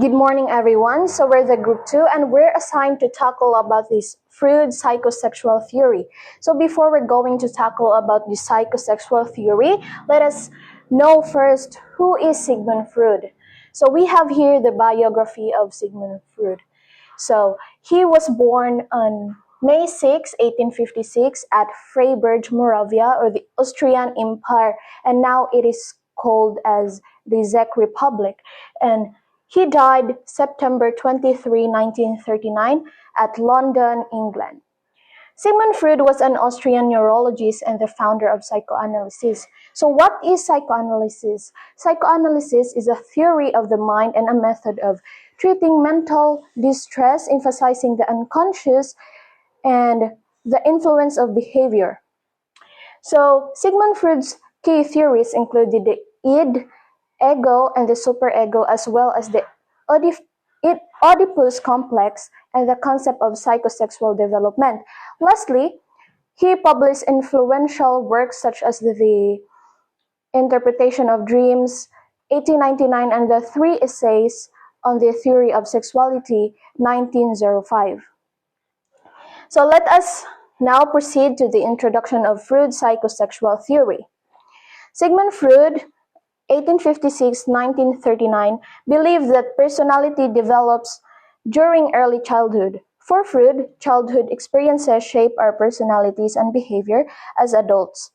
Good morning, everyone. So we're the group 2 and we're assigned to tackle about this Freud psychosexual theory. So before we're going to tackle about the psychosexual theory, let us know first who is Sigmund Freud. So we have here the biography of Sigmund Freud. So he was born on May 6, 1856 at Freiburg, Moravia, or the Austrian Empire, and now it is called as the Czech Republic. And he died September 23, 1939 at London, England. Sigmund Freud was an Austrian neurologist and the founder of psychoanalysis. So what is psychoanalysis? Psychoanalysis is a theory of the mind and a method of treating mental distress, emphasizing the unconscious and the influence of behavior. So Sigmund Freud's key theories included the id, ego, and the superego, as well as the Oedipus complex and the concept of psychosexual development. Lastly, he published influential works such as the Interpretation of Dreams, 1899, and the Three Essays on the Theory of Sexuality, 1905. So let us now proceed to the introduction of Freud's psychosexual theory. Sigmund Freud, 1856-1939, believed that personality develops during early childhood. For Freud, childhood experiences shape our personalities and behavior as adults.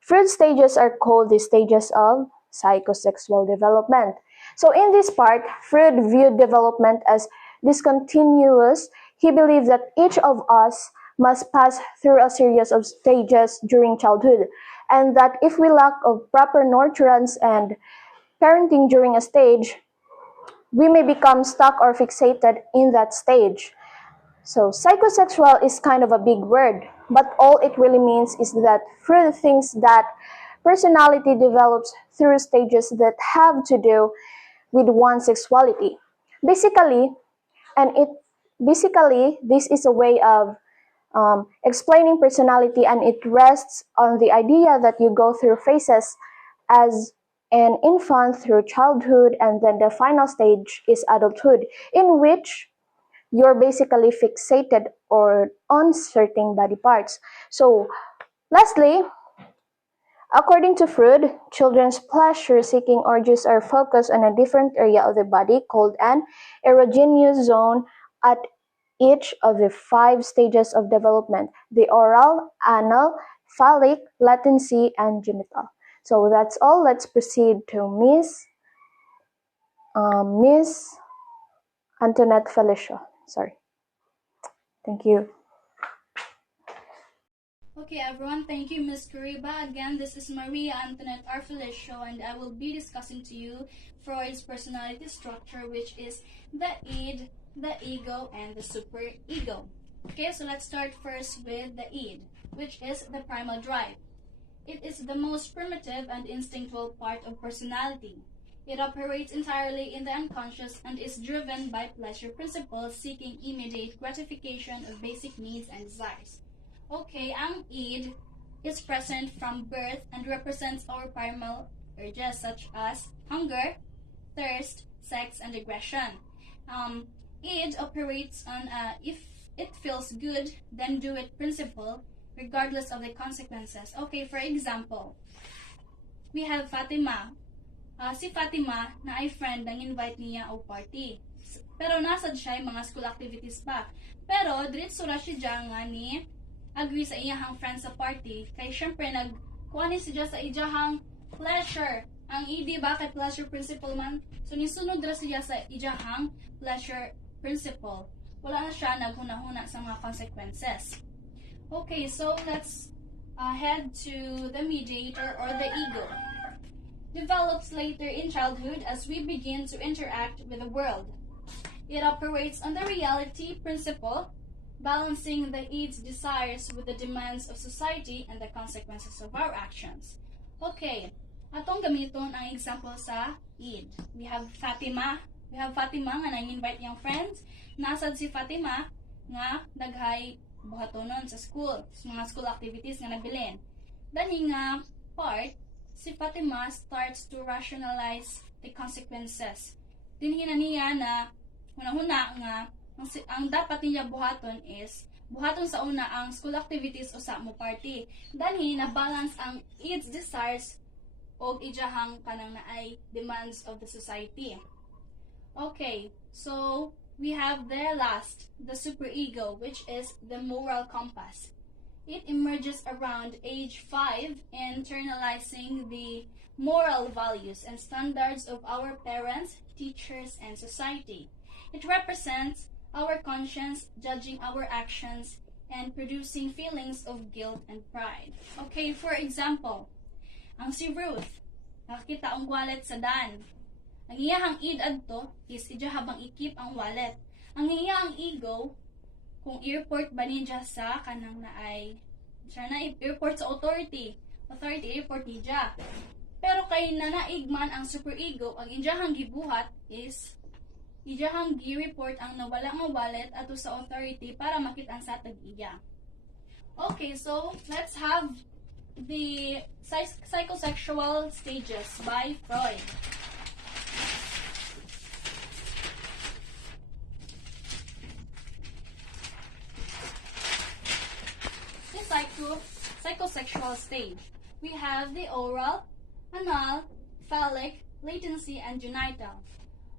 Freud's stages are called the stages of psychosexual development. So in this part, Freud viewed development as discontinuous. He believed that each of us must pass through a series of stages during childhood, and that if we lack of proper nurturance and parenting during a stage, we may become stuck or fixated in that stage. So psychosexual is kind of a big word, but all it really means is that Freud thinks that personality develops through stages that have to do with one's sexuality. Basically, this is a way of explaining personality, and it rests on the idea that you go through phases as an infant through childhood, and then the final stage is adulthood, in which you're basically fixated or on certain body parts. So, lastly, according to Freud, children's pleasure-seeking urges are focused on a different area of the body called an erogenous zone at each of the 5 stages of development: the oral, anal, phallic, latency, and genital. So that's all. Let's proceed to Miss Antoinette Felicia. Sorry. Thank you. Okay, everyone, thank you, Ms. Kariba. Again, this is Maria Antoinette Arfelicio, and I will be discussing to you Freud's personality structure, which is the id, the ego, and the superego. Okay, so let's start first with the id, which is the primal drive. It is the most primitive and instinctual part of personality. It operates entirely in the unconscious and is driven by pleasure principles, seeking immediate gratification of basic needs and desires. Okay, ang id is present from birth and represents our primal urges such as hunger, thirst, sex, and aggression. Id operates on if it feels good, then do it principle, regardless of the consequences. Okay, for example, we have Fatima. Si Fatima na ay friend ang invite niya o party. Pero nasad siya yung mga school activities pa. Pero diretso ra siya nga ni agree sa iyahang friend sa party. Kay syempre nagkuha siya sa iyahang pleasure. Ang id ba kay pleasure principle man? So nisunod ra siya sa iyahang pleasure principle. Wala na siya naghuna-huna sa mga consequences. Okay, so let's head to the mediator or the ego. Develops later in childhood as we begin to interact with the world. It operates on the reality principle, balancing the id's desires with the demands of society and the consequences of our actions. Okay, atong gamiton ang example sa id. We have Fatima nga nang-invite niyang friends. Nasad si Fatima nga naghay buhatonon sa school, sa mga school activities nga nabilin. Dani nga part, si Fatima starts to rationalize the consequences dinhina niya na hunahuna nga ang dapat niya buhaton is buhaton sa una ang school activities o sa mo party. Danhi na balance ang its desires o ijahang kanang naay demands of the society. Okay, so we have the last, the superego, which is the moral compass. It emerges around age 5, internalizing the moral values and standards of our parents, teachers, and society. It represents our conscience, judging our actions, and producing feelings of guilt and pride. Okay, for example, ang si Ruth, nakakita ang wallet sa Dan. Ang iyahang id adto is ija habang ikip ang wallet. Ang iyahang ego, kung airport ba niya sa kanang naay, siya na airport sa authority airport niya. Pero kay nanaigman ang superego, ang ijahang gibuhat is ijahang gi-report ang nawala nga wallet ato sa authority para makita sa tag-iya. Okay, so let's have the psychosexual stages by Freud. The psychosexual stage. We have the oral, anal, phallic, latency, and genital.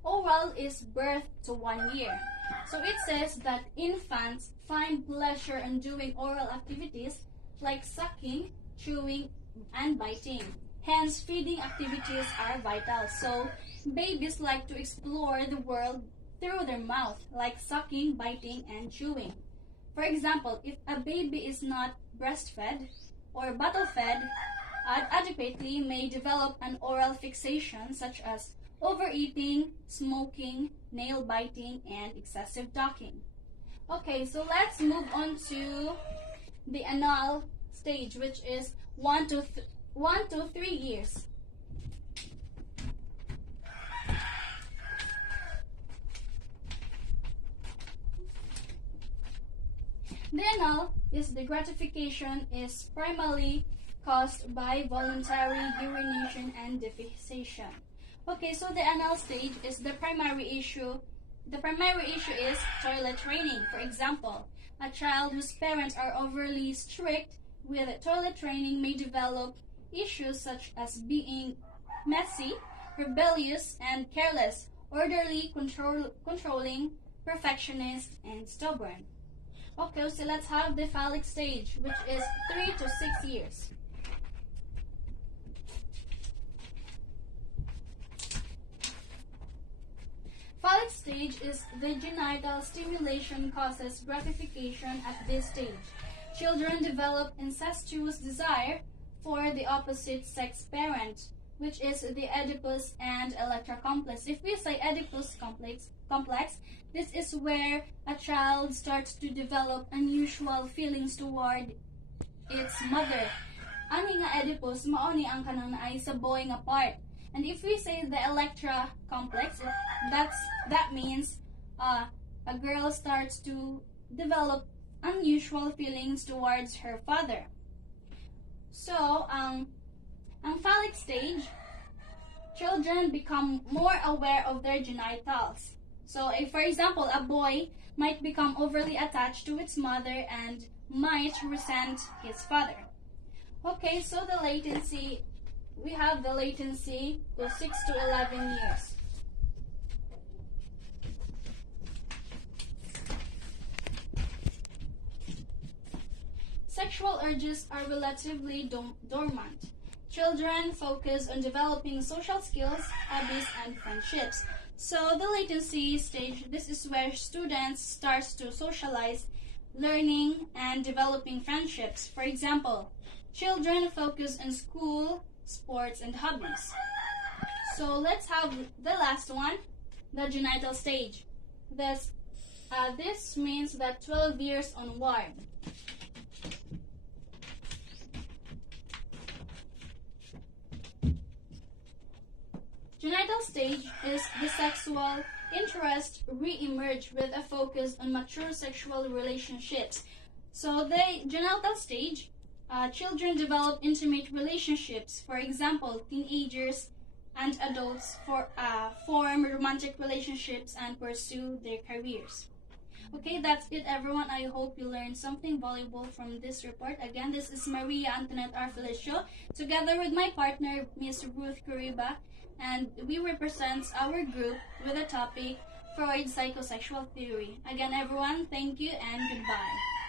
Oral is birth to 1 year. So it says that infants find pleasure in doing oral activities like sucking, chewing, and biting. Hence, feeding activities are vital. So babies like to explore the world through their mouth, like sucking, biting, and chewing. For example, if a baby is not breastfed or bottle-fed adequately, may develop an oral fixation such as overeating, smoking, nail biting, and excessive talking. Okay, so let's move on to the anal stage, which is 1 to 3 years. The anal is the gratification is primarily caused by voluntary urination and defecation. Okay, so the anal stage is the primary issue. The primary issue is toilet training. For example, a child whose parents are overly strict with toilet training may develop issues such as being messy, rebellious, and careless, orderly, controlling, perfectionist, and stubborn. Okay, so let's have the phallic stage, which is 3 to 6 years. Phallic stage is the genital stimulation causes gratification at this stage. Children develop incestuous desire for the opposite sex parent, which is the Oedipus and Electra complex. If we say Oedipus complex, this is where a child starts to develop unusual feelings toward its mother. Ani nga Oedipus, maoni ang kanang naay sa boy nga part. And if we say the Electra complex, that means a girl starts to develop unusual feelings towards her father. So, ang phallic stage, children become more aware of their genitals. So, if, for example, a boy might become overly attached to its mother and might resent his father. Okay, so the latency, we have the latency to 6 to 11 years. Sexual urges are relatively dormant. Children focus on developing social skills, hobbies, and friendships. So the latency stage, this is where students start to socialize, learning, and developing friendships. For example, children focus on school, sports, and hobbies. So let's have the last one, the genital stage. This means that 12 years onward. Genital stage is the sexual interest re-emerge with a focus on mature sexual relationships. So the genital stage, children develop intimate relationships. For example, teenagers and adults form romantic relationships and pursue their careers. Okay, that's it, everyone. I hope you learned something valuable from this report. Again, this is Maria Antoinette Arfelicio, together with my partner, Miss Ruth Kuriba, and we represent our group with the topic Freud's psychosexual theory. Again, everyone, thank you and goodbye.